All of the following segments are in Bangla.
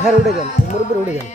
হ্যাঁ উঠে যান মুরব্বীর উঠে যান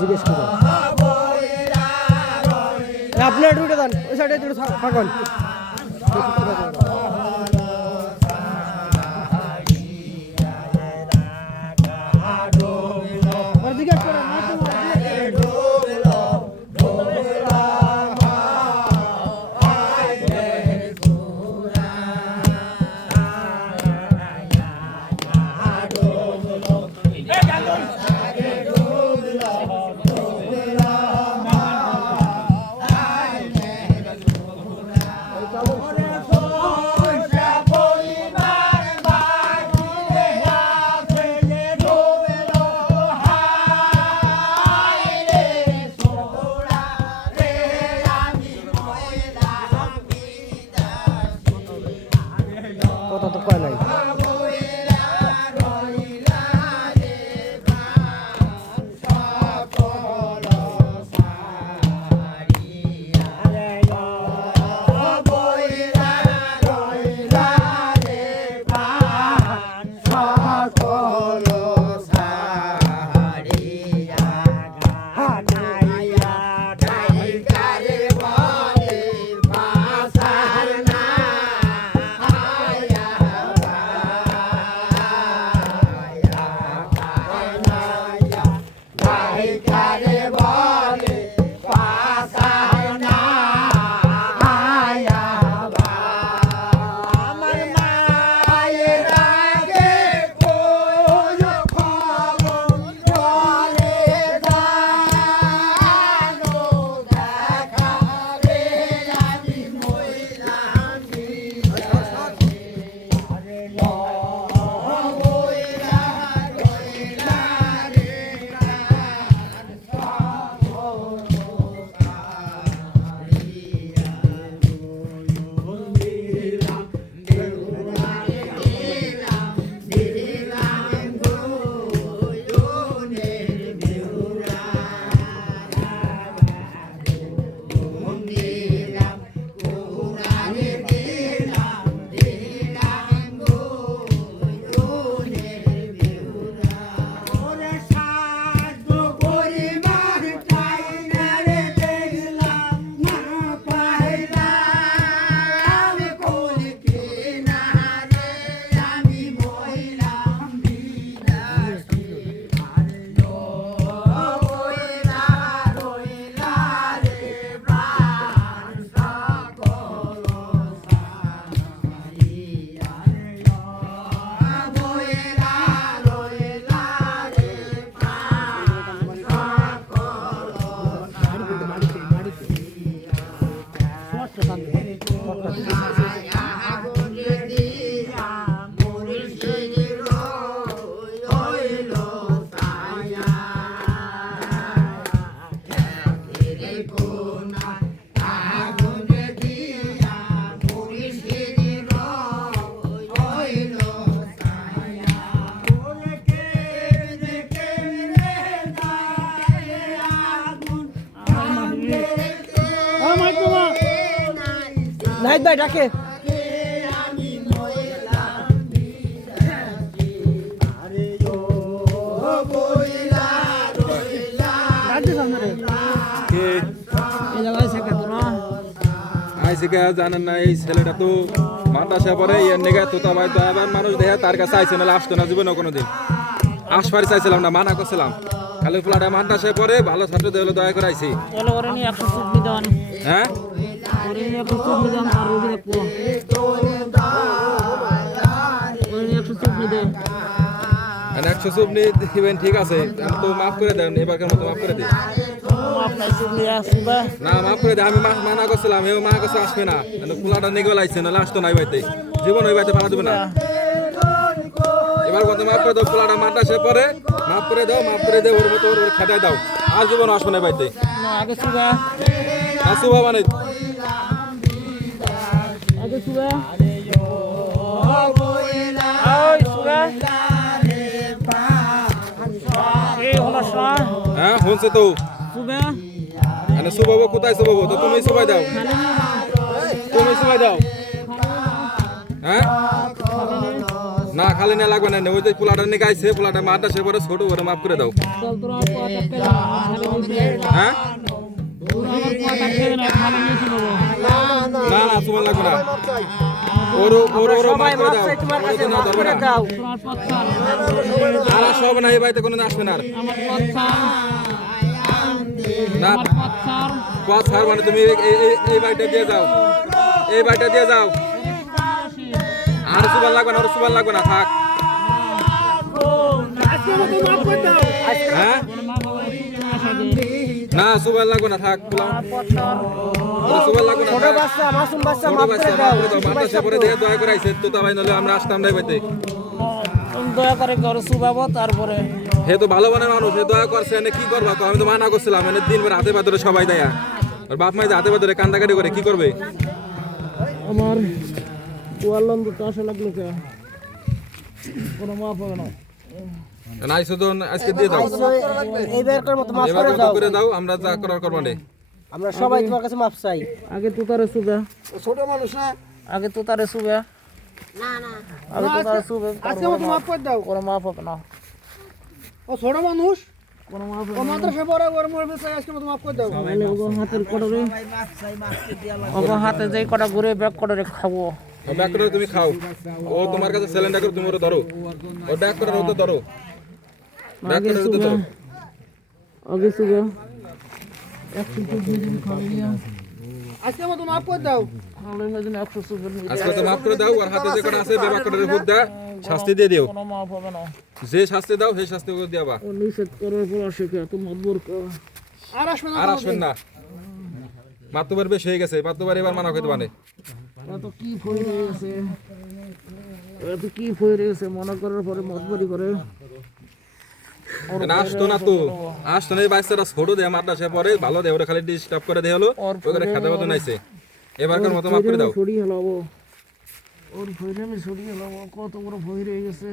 জিজ্ঞেস করুন আপনার রুটে দেন ওই সাইডে একটু থাকুন জিজ্ঞেস করেন Oh, নাহিদ ভাই ডাকে জানেন না এই ছেলেটা তো মাদ্রাসা পরে এর নেগে তোতা ভাই দয়াবান মানুষ দেখে তার কাছে আইছে না আসতো না জীবনে কোনোদিন আসবারই চাইছিলাম না মানা করছিলাম খালি ফুলাটা মাদ্রাসায় পরে ভালো ছাত্র দেওয়া দয়া করে আইছি হ্যাঁ একশো চুপ নিয়ে দিবেন ঠিক আছে তো মাফ করে দেন এবারকার মতো মাফ করে দিই না মাফ করে দে আমি মানা করছিলাম এও মানা করছে আসবে না ফুলাটা নেগে লাইছে না লাস্ট নাই বাইতে জীবন ওই বাইতে পানা দেবে না এবার কত মাফ করে দাও ফুলাটা মাদ্রাসে পরে মাফ করে দাও ওর মতো ওর খাটাই দাও আর জীবন আসবে না বাইতে সুবা মানে হ্যাঁ শুনছে তো শুভাবো কোথায় শুভাবো তো তুমি সবাই দাও হ্যাঁ না খালি না লাগবে না ওই যে পোলাটা নিয়ে গাইছে পোলাটা মাদ্রাসে পরে ছোট করে মাফ করে দাও হ্যাঁ না সুমান লাগবে না ওর মাফ করে দাও আর সব না এই বাড়িতে কোনো আসবে না না পথ ছাড় মানে তুমি এই বাড়িটা দিয়ে যাও আর সুবান লাগবে না থাক হ্যাঁ না সুবান লাগবে না থাক সুবান লাগবে না মাদ্রাসা পরে দিয়ে দয়া করে আইছে তো তাই নলে আমরা আসতাম না বাইতে দয়া করে ঘরে শুভাবো তারপরে হে তো ভালো মনের মানুষ হে দয়া করছে এনে কি করবা তো আমি তো মানা করছিলাম এনে দিন ভর হাতে পাথরে সবাই দেয়া আর বাপ মাই হাতে পাথরে কান্দাকাটি করে কি করবে আমার ওয়াল্লাম তো আসা লাগলো কে কোনো মাফ হবে না নাই শুধু আজকে দিয়ে দাও এইবারকার মতো মাফ করে দাও আমরা যা করার করব না আমরা সবাই তোমার কাছে মাফ চাই আগে তো তারে শুবে ছোট মানুষ না আগে তো তারে শুবে আগে তো তারে শুবে আজকে মতো মাফ করে দাও কোনো মাফ হবে না ও ছোট মানুষ কোনো মাফ ও মাদ্রাসা পড়ে ওর মরবে চাই আজকে মতো মাফ করে দাও তাহলে ওগো হাতের কটরে ওগো হাতে যেই কটা ঘুরে ব্যাগ কটরে খাবো ব্যাক করে তুমি খাও ও তোমার কাছে সিলিন্ডার করে তুমি ওরে ধরো ও ব্যাক করে ওতে ধরো ব্যাক করে ওতে ধরো আগে শুবে 100 দিন খাইয়া আজকে মতো মাফ করে দাও তাহলে মেদিন 100 শুবে আজকে তো মাফ করে দাও আর হাতে যে কটা আছে ব্যাক করে ভূত দা শাস্তি দিয়ে দিও কোনো মাফ হবে না যে শাস্তি দাও সেই শাস্তি করে দিবা ও নিষেধ করার পর আসে কে তো মদবর আর আসবেন না মাতবার বেশ হয়ে গেছে মাতবার এবার মানা করতে পারে এত কি ফইরে গেছে এত কি ফইরে গেছে মনে করার পরে মদবরি করে আসতো না তো আসতো না এই বাচ্চারা ছোট দেয় মাদ্রাসা পরে ভালো দেয় ওরা খালি ডিস্টার্ব করে দেয় হলো ওখানে খাতে মতো নাইছে এবারকার মতো মাফ করে দাও ছড়ি হলাবো ওর ফইরে আমি ছড়ি হলাবো কত বড় ফইরে গেছে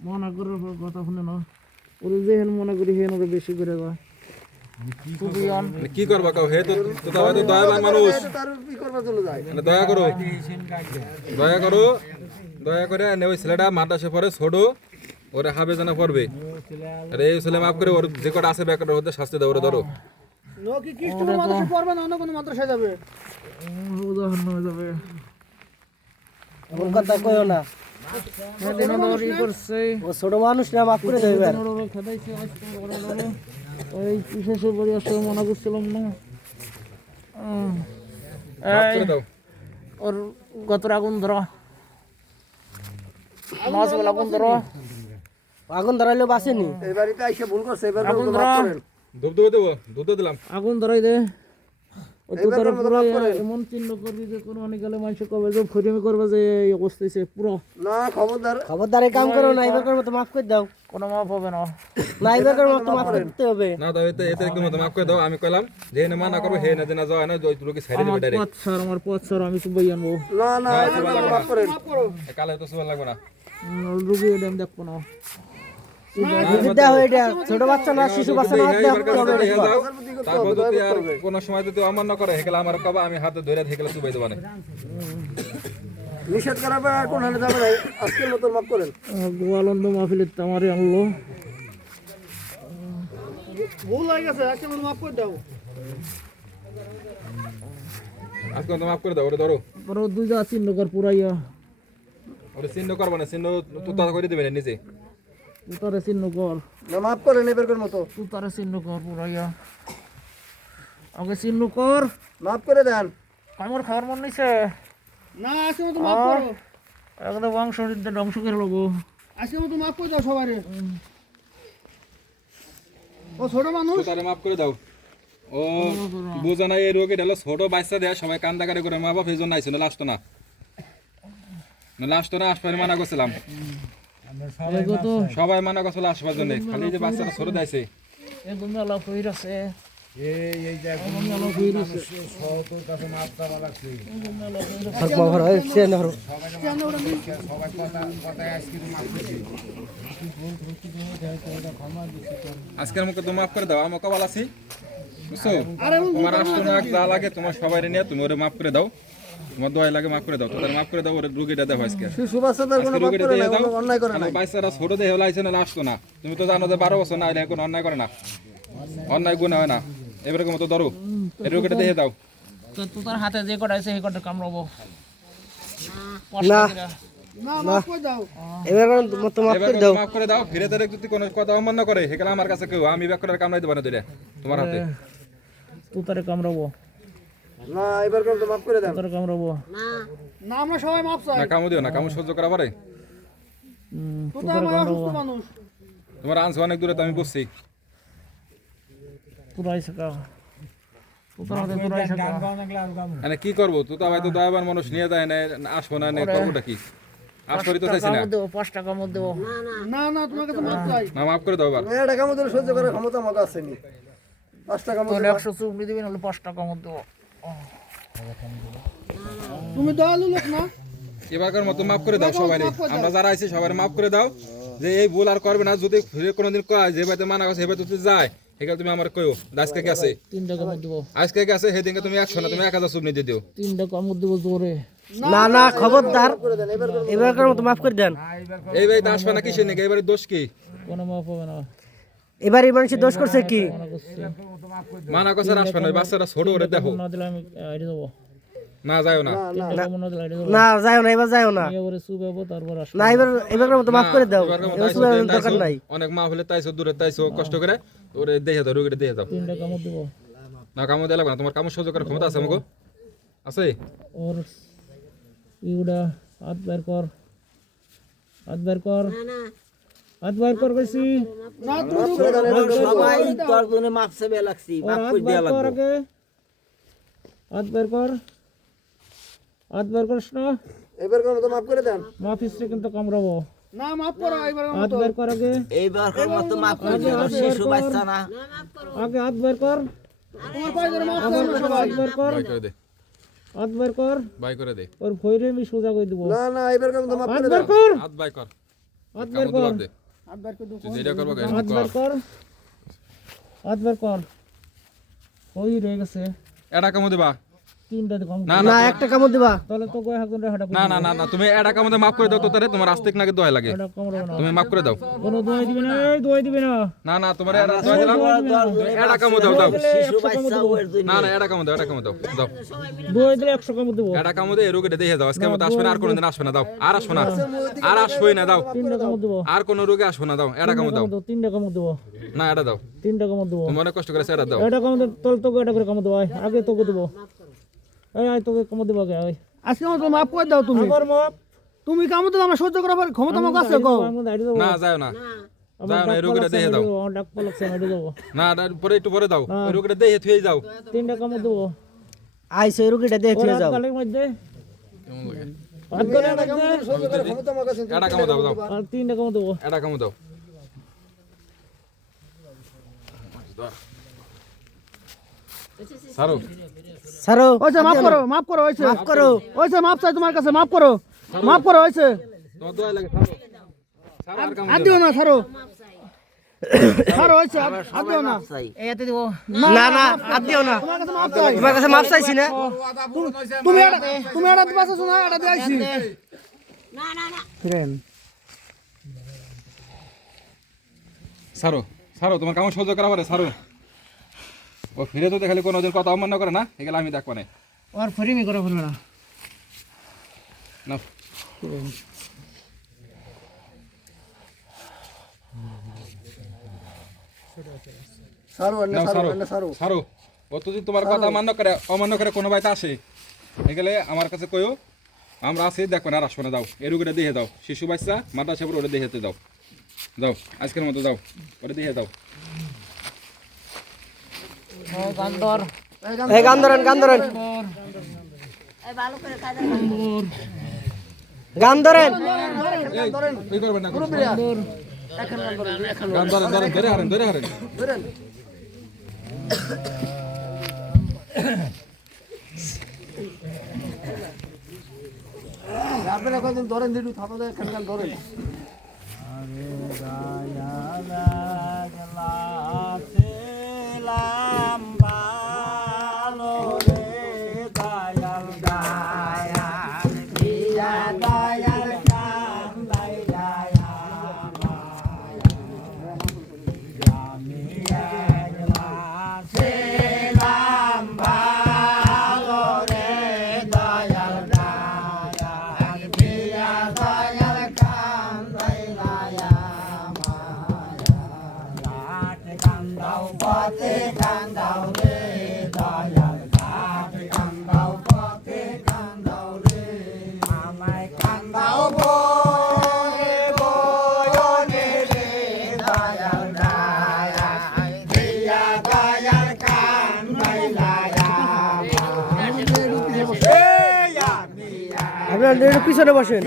মনে করার পর কথা শুনে না ওর যেহেন মনে করি হেন ওরা বেশি করে গা কি করবা কাও হে তো তো দয়াবান মানুষ দয়া করে ওই ছেলেটা মাদ্রাসা পরে ছোট ওরা হাবে জানা পড়বে আর এই ছেলে মাফ করে ওর যে কটা আছে ব্যাকটা ওদের শাস্তি দাও ওরা ধরো কি খ্রিস্টান মাদ্রাসা পড়বে না অন্য কোনো মাদ্রাসায় যাবে উদাহরণ হয়ে যাবে এমন কথা কইও না ও ছোট মানুষ না মাফ করে দেবে ওই বিশেষের বাড়ি আসলে মনে করছিলাম না ওর গতর আগুন ধরো মাছ বলে আগুন ধরো আগুন ধরাইলেও বাঁচেনি এই বাড়িতে আইসে ভুল করছে এবার আগুন ধরো দুধ দিলাম আগুন ধরাই দে ও তো তোর পুরো এমন চিহ্ন করবি যে কোনো অনেক গেলে মানুষ কবে যে ফরিমি করবে যে এই অবস্থা হইছে পুরো না খবরদার এই কাম করো না এবারকার মতো মাফ করে দাও কোনো মাফ হবে না না এবারকার মতো মাফ করতে হবে না দাও এতে কি মতো মাফ করে দাও আমি কইলাম যে না মানা করবে হে না দেনা যাও না ওই লোকে ছাইরে দিবে ডাইরেক্ট আমার পথ স্যার আমি সব বই আনবো না মাফ করেন কালে তো সুবান লাগবে না রুগী এডম দেখবো না যদি দেওয়া হয় এটা ছোট বাচ্চা না শিশু বাচ্চা না দেওয়া এবার কাছে হবে দেখে দাও, তারপর যদি আর কোনো সময় যদি অমান্য করে হেকেলে আমার কবা আমি হাতে ধরে হেকেলে চুবাই দেবো না। নিষেধ করা হবে আর কোন হালে যাবে না আজকের মতো মাফ করেন গোয়ালন্দ মাহফিলের তামারে আনলো ভুল হয়ে গেছে আজকের মতো মাফ করে দাও আজকে তো মাফ করে দাও, ওরে ধরো, পরে দুইটা চিহ্ন কর পুরাইয়া ওরে চিহ্ন করবো না, চিহ্ন তুতা করে দেবে না নিজে। তুতারে চিহ্ন কর না মাফ করেন এবার মতো তুতারে চিহ্ন কর পুরাইয়া আগে চিহ্ন কর মাফ করে দেন আমার খাওয়ার মন নিছে না আজকের মতো মাফ করো একদম বংশ ধ্বংস করে লোবো আজকের মতো মাফ করে দাও সবারে ও ছোট মানুষ তুতারে মাফ করে দাও। ও বুঝা নাই এই রোগে ঢালো ছোট বাচ্চা দেয়া সবাই কান্দাকারি করে মা বাপ এই জন্য আইসো না লাস্ট না, লাস্ট না আসবার মানা করছিলাম, সবাই মানা করছিল আসবার জন্য, খালি যে বাচ্চাটা ছোট দেয়ছে একদম মেলা ফইর আছে আজকের মুখে তো মাফ করে দাও, আমাকে বল আছি বুঝছো, তোমার আসতো না যা লাগে তোমার সবাই নিয়ে তুমি ওরে মাফ করে দাও, তোমার দোয়াই লাগে মাফ করে দাও, তোদের মাফ করে দাও, ওরে রুগীটা দেও আজকে শিশু বাচ্চাদের কোনো মাফ করে না অন্যায় করে না বাচ্চারা ছোট দেহে লাইছে না আসতো না, তুমি তো জানো যে 12 বছর না এলে কোনো অন্যায় করে না, অন্যায় গুণ হয় না, এবারে মতো ধরো এই রুগীটা দেহে দাও। তো তোর হাতে যে কটা আছে সেই কটা কামড়াবো না না মাফ করে দাও এবার মতো মাফ করে দাও, মাফ করে দাও, ফিরে তারে যদি কোনো কথা অমান্য করে হেকেলা আমার কাছে কেউ আমি ব্যাক করে কামড়াই দেব না দিলে তোমার হাতে, তোতারে কামড়াবো না এবার তো মাফ করে দেন তোতারে কামড়াবো না আমরা সবাই মাফ চাই না কামু দিও না, কামু সহ্য করা পারে, তোতারে কামড়াবো মানুষ তোমার আনস অনেক দূরে তো আমি বুঝছি, পুরাইছে কা তোতার হাতে পুরাইছে কা মানে কি করবো তুই তো ভাই তো দয়াবান মানুষ নিয়ে যায় না, আসবো না নে করবোটা কি, আসবো তো চাইছি না, দেবো 5 টাকা মত দেবো না না তোমার কাছে মাফ চাই না মাফ করে দাও এবার, না টাকা মতো সহ্য করার ক্ষমতা আমার কাছে নেই 5 টাকা মতো 100 চুপড়ি দিবেন হলে 5 টাকা মত দেবো তুমি দয়ালু লোক না এবারকার মতো মাফ করে দাও সবাই, আমরা যারা আইছি সবাই মাফ করে দাও, যে এই ভুল আর করবে না, যদি ফিরে কোনোদিন কয় যে ভাইতে মানা গেছে এবার তুই যায় এখানে তুমি আমার কইও আজকে কে আছে 3 টাকা মত দেবো আজকে কে আছে সেদিনকে তুমি 100 না তুমি 1000 সুবনি দিয়ে দিও, 3 টাকা মত দেবো জোরে না না খবরদার এবারকার মতো মাফ করে দেন এই ভাই তো আসবে না কিসের নাকি এবারে দোষ কি, কোনো মাফ হবে না এবার এই মানুষের দোষ করছে কি মানা করছে আসবে না, বাচ্চারা ছোট ওরে দেখো না দিলে আমি আইডি দেবো না যাও না, 3 টাকা মত দিলে আইডি দেবো না যাও না এবার যাও না এবারে সুবেবো তারপর আসবো না এবারকার মতো মাফ করে দাও এবারকার মতো এবার আইছো, শুধু দরকার নাই অনেক মা হলে তাইছো দূরে তাইছো কষ্ট করে ওরে দেখে দাও রোগীটা দেখে দাও, 3 টাকা মত দেবো না কামো দেওয়া লাগবে না, তোমার কামো সহ্য করার ক্ষমতা আছে আমাকে আছে, ওর ইউডা হাত বের কর হাত বের কর হাত বের কর কইছি না তুমি সবাই তোর জন্য মাফ চাইবে লাগছি মাফ করে দেয়া লাগবে হাত বের কর হাত বের করিস না এবারকার মতো মাফ করে দেন মাফ ইসরে কিন্তু কামড়াবো না মাফ করো এবার হাত বের কর আগে এইবারকার মতো মাফ করে দেন শিশু বাচ্চা না আগে হাত বের কর তোমার পায়ে ধরে মাফ চাই সবাই হাত বের কর বাই করে দে, হাত বের কর বাই করে দে, ওর ভইরে আমি সোজা কই দেব না না এবারকার মতো মাফ হাত করে বের দেন কর হাত বাই কর, হাত বের কামো কর দে, হাত বার করে দাও তুই যেটা করবো কেন হাত বের কর হাত বের কর ওই রয়ে গেছে এটা কামো দিবা, 3টা কম না না 1 টাকা মত দিবা তাহলে তো কয় হাগুন হাটা না না না না তুমি এটা কামো মাফ করে দাও তো তারে তোমার আস্তিক নাকি দোয়া লাগে, এটা কামড়াবো না তুমি মাফ করে দাও, কোনো দোয়াই দিবে না এই দোয়াই দিবে না না না তোমার এটা দোয়া দিলাম, এটা কামো দাও দাও, শিশু বাচ্চা না না এটা কামো দাও, এটা কামো দাও দাও, দোয়াই দিলে 100 কম দেবো এটা কামো দে রোগীটা দেখে দাও, আজকে মতো আসবে না, আর কোনোদিন আসবে না, দাও আর আসবে না, আর আসবেই না, দাও 3 টাকা মত দেবো আর কোনো রোগে আসবে না, দাও এটা কামো দাও, 3 টাকা মত দেবো না এটা দাও 3 টাকা মত দেবো তুমি অনেক কষ্ট করে এটা দাও, এটা কম তোল তোকে এটা করে কম দেবো আগে তোকে দেবো এই আয় তোকে কম দেবো আগে আয় আজকে মতো মাফ করে দাও তুমি আবার মাপ তুমি কাম তো আমরা সহ্য করার ক্ষমতা আমার কাছে কও আমি দাঁড়িয়ে দেবো না যাও না যাও না এই রোগীটা দেখে দাও, ডাক পলকছে আমি দেবো না পরে একটু পরে দাও ওই রোগীটা দেখে থুয়ে যাও, 3 টাকা মত দেবো আইসো এই রুগীটা দেখে ওর যাও গালের মধ্যে কেমন লাগে হাত গালের মধ্যে সহ্য করার ক্ষমতা আমার কাছে এটা কামো দাও দাও, আর 3 টাকা মত দেবো এটা কামো দাও, সারো ছাড়ো ওইসে মাফ করো মাফ করো ওইসে মাফ করো ওইসে মাফ চাই তোমার কাছে মাফ করো ওইসে তোমার দোয়া লাগে সারো সারো আর কামো আর দাও, দিও না ছাড়ো ছাড়ো হয়েছে হাত দিও না এই হাতে দিব না না হাত দিও না তোমার কাছে মাপ চাইছি না তুমি এটা দিবাছো না এটা দিয়েছি ফ্রেন্ড সারো সারো তোমার কেমন সহ্য করা পারে সারো ও ফিরে তো দেখালে কোনো দিন কথা অমান্য করে না এগুলো আমি দেখবো না আর ফরিমি করে ফেলবে না না ছাড়ো নাও, সারো সারো ও তো যদি তোমার কথা মান্য করে অমান্য করে কোনো বাইতে আসে এগুলো আমার কাছে কইও আমরা আছি দেখবো না আর আসবো না দাও এই রুগীটা দিয়ে দাও শিশু বাচ্চা মাথা সেপর ওটা দিয়ে দাও দাও আজকের মতো দাও ওটা দিয়ে দাও গান্দর এই গান ধরেন গান ধরেন গান ধরেন এই করবেন না গান ধরেন ধরেন ধরে হারেন ধরে হারেন আপনারা কয়দিন ধরেন দিটু থাপা এখানকার ধরেন আপনারা একটু পিছনে বসেন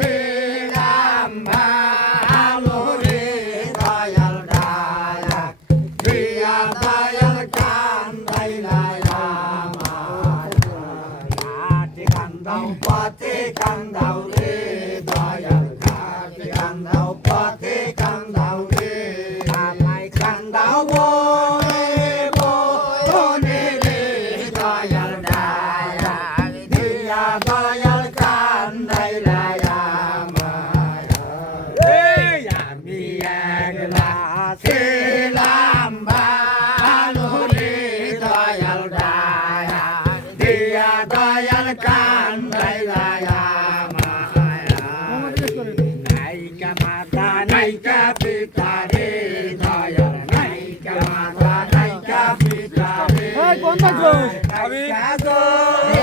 এই কোন পাইছস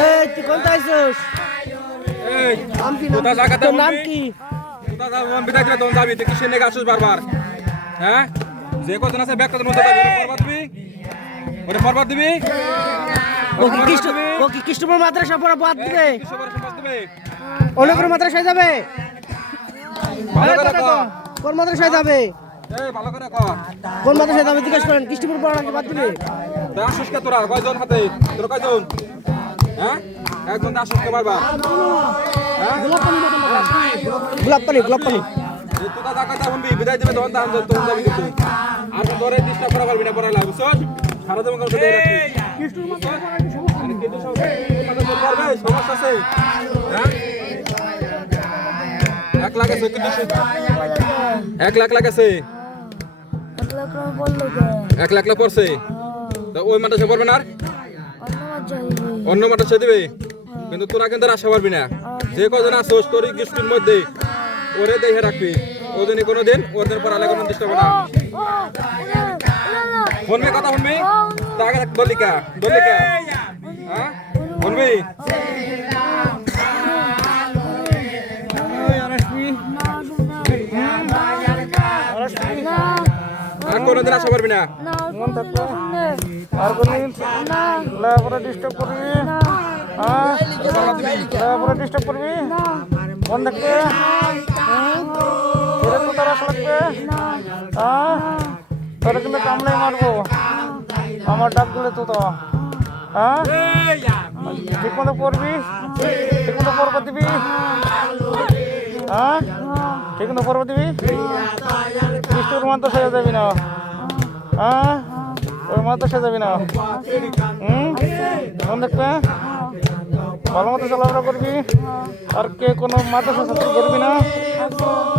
এই তুই কোন আইছস এই নাম কি কোথা জায়গাতে তোর নাম কি কোথা যাবো বিদায় করে তখন যাবি তুই কিসের নেগে আসছিস বারবার হ্যাঁ যে কজন আছে ব্যাগ কজন মধ্যে যাবি ওরে পরবাদ দিবি ও কি কৃষ্ণপুর মাদ্রাসা পড়া বাদ দিবে কিসের পরে সমাজ দিবে অন্য কোনো মাদ্রাসায় যাবে ভালো করে কর কোন মাদ্রাসায় যাবে এই ভালো করে কর কোন মাদ্রাসায় যাবে জিজ্ঞেস করেন কৃষ্ণপুর পড়া নাকি বাদ দিবে তুই আসিস কে তোরা কয়জন হাতে তোরা কয়জন হ্যাঁ একজন আসিস কে বারবার হ্যাঁ গোলাপ পানি এই তোরা জায়গাতে বলবি বিদায় দিবে তখন তখন যাবি কিন্তু আর তো তোরে ডিস্টার্ব করা পারবি না পড়া লাগবে বুঝছ সারা জীবন করে দিয়ে রাখবি কিন্তু সমস্যা আছে হ্যাঁ 1 লাখ আছে কিন্তু 1 লাখ লাগাছে 1 লাখ পড়ছে তো ওই মাদ্রাসা পড়বে না আর অন্য মাদ্রাসা দিবে কিন্তু তোরা কিন্তু আশা পারবি না যে কজন আসোস তোর গোষ্ঠীর মধ্যে ওরে দেখে রাখবি ওজনে কোনোদিন ওদের পড়ালেখা কোনো ডিস্টার্ব না শুনবি কথা শুনবি তাকে দলিকা হ্যাঁ শুনবি আর কোনোদিন আশা পারবি না আর কোনদিন লেখাপড়া ডিস্টার্ব করবি হ্যাঁ লেখাপড়া ডিস্টার্ব করবি মন থাকবে তো তারা লাগবে হ্যাঁ তোরা কিন্তু কামড়ে মারবো আমার ডাক দিলে তো হ্যাঁ ঠিক মতো পড়বি ঠিক মতো পড়বা দিবি হ্যাঁ ঠিক মতো পড়বা দিবি বৃষ্টির মাত্র সেরে যাবি না হ্যাঁ ওই মাদ্রাসা যাবি না মন দেখবে ভালো মতো চলাফেরা করবি আর কে কোনো মাদ্রাসা ছাত্র করবি না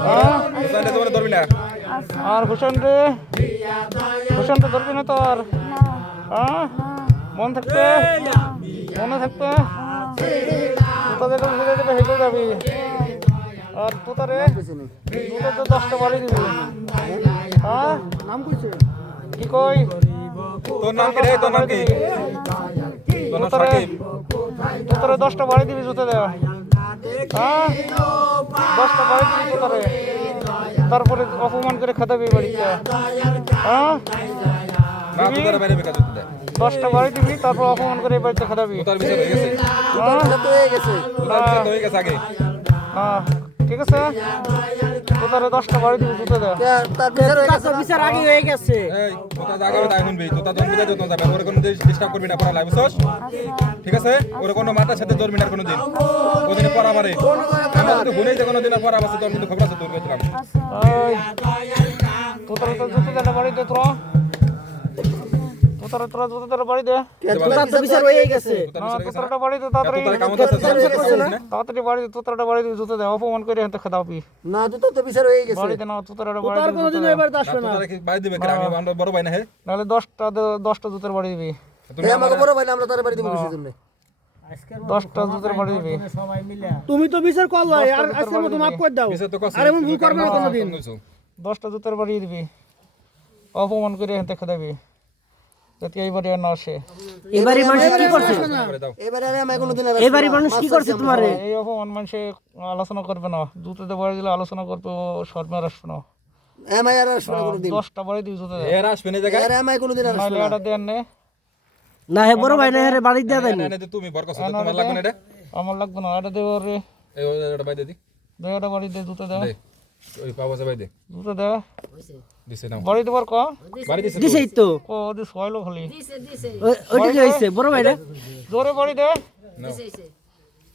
হ্যাঁ ধরবি না আর হুসেন তো ধরবি না তো আর হ্যাঁ মনে থাকবে তোদের বুঝে দেবে হেঁটে যাবি আর তোতারে তোদের তো 10টা বাড়ি দিবি হ্যাঁ নাম কইছে কি কই তোর নাম কি রে তোর নাম কি তোর নাম সাকিব তোতারে 10টা বাড়ি দিবি জুতে দেয়া হ্যাঁ 10টা বাড়ি দিবি তোতারে তারপরে অপমান করে খেতাবি বাড়িতে হ্যাঁ না তোর বাইরে বেকার দিতে দে 10টা বাড়ি দিবি তারপর অপমান করে এই বাড়িতে খেতাবি তোর বিচার হয়ে গেছে তোর বিচার হয়ে গেছে আগে হ্যাঁ ঠিক আছে তোতারে 10টা বাড়ি দিবি জুতে দেয়া বিচার আগে হয়ে গেছে এই তোতা জায়গা তাই শুনবি তোতা জন্ম দিয়ে যত যাবে ওরে কোনো ডিস্টার্ব করবি না পড়া লাইব বুঝছস ঠিক আছে ওরে কোনো মাথার সাথে ধরবি না কোনো দিন ওদিনে পড়া মারে আমরা যদি ভুলেই যে কোনো দিন পড়া আছে তোর কিন্তু খবর আছে তোর কইছিলাম তোতারে তো জুতে দেয়া বাড়ি দে তোরা জুতে বাড়ি দে তোতার তো বিচার হয়ে গেছে তোতারটা বাড়ি দে তাড়াতাড়ি তোর কাম আছে তাড়াতাড়ি বাড়ি দে তোতারটা বাড়ি দে জুতে দে অপমান করে হেঁটে খেদাবি না তো তো বিচার হয়ে গেছে বাড়ি দে না তোতারটা বাড়ি তার দে কোনোদিন এবার আসবে না তোরা কি বাড়ি দিবে কি আমি আমরা বড় ভাই না হে নাহলে 10টা জুতের বাড়ি দিবি তুমি আমাকে বড় ভাই আমরা তার বাড়ি দিব কিসের জন্য 10টা জুতের বাড়ি দিবি তুমি তো বিচার করলা আর আজকে মতো মাফ করে দাও বিচার তো কষ্ট আর এমন ভুল করবে না কোনোদিন 10টা জুতের বাড়ি দিবি অপমান করে হেঁটে খেদাবি যাতে এই বাড়ি আর না আসে এবারে মানুষ কি করছে এবারে আমি কোনোদিন এবারে মানুষ কি করছে তোমারে এই অপমান মানুষে আলোচনা করবে না জুতোতে বাড়ি দিলে আলোচনা করবে ও শর্মে আর আসবে না আমি আর আসবে না কোনোদিন 10টা বাড়ি দিবি জুতো এর আসবে না জায়গা আর আমি কোনোদিন আসবে নাহলে এটা দেন নে না হে বড় ভাই না হে বাড়ি দিয়া দেন না না তুমি বড় কথা তোমার লাগবে না এটা আমার লাগবে না এটা দেব রে এই ওটা বাই দে দি দেওয়াটা বাড়ি দে জুতো দে দে ওই পাওয়া যাবে দে জুতো দে দিছে নাও বাড়ি দেবার ক বাড়ি দিছে দিছেই তো ও দি সয়লো খালি ওইটা কি হইছে বড় ভাই না জোরে বাড়ি দে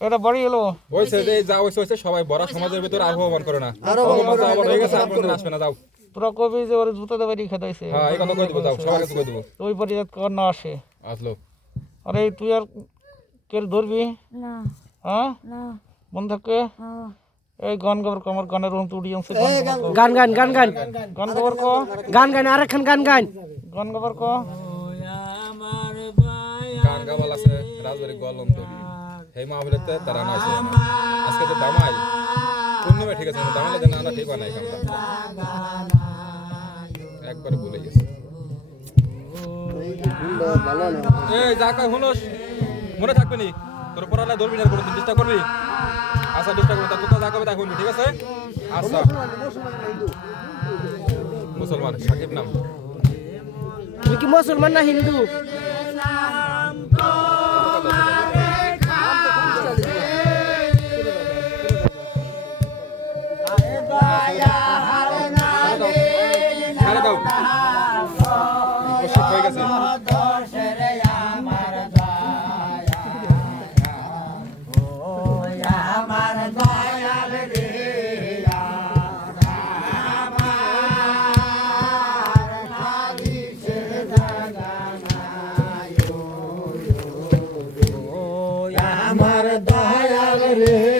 এটা বাড়ি এলো ওইছে যে যা ওইছে সবাই বড় সমাজের ভিতর আর অপমান করে না অপমান যা আবার হয়ে গেছে আর কোনদিন আসবে না যাও তোরা কবি যে ওরে জুতো দে বাড়ি খেদাইছে হ্যাঁ এই কথা কই দিব যাও সবাইকে কই দিব ওই বাড়ি যাতে কর না আসে আসলো আরে তুই আর কে ধরবি না হ্যাঁ না মন থাকে এই গান গাবার কো আমার গানের রুম তুড়ি আছে গান গান গান গান গান গাবার কো গান গান আরেকখান গান গান গান গাবার কো গান গাওয়াল আছে রাজবাড়ি গলম তো এই মাহফিলেতে তারা না আছে আজকে তো দামাই কোন ভাই ঠিক আছে দামালে দেন না ঠিক বানাই কামটা একবার ভুলে গেছি এই জাকা হুনস মনে থাকবে নি তোর পড়ালে ধরবি না কোনদিন ডিস্টার্ব করবি আচ্ছা ডিস্টার্ব করবি তোর জাকা হবে দেখুন ঠিক আছে আচ্ছা মুসলমান সাকিব নাম তুমি কি মুসলমান না হিন্দু ছেড়ে দাও হয়ে গেছে আমার দয়াল রে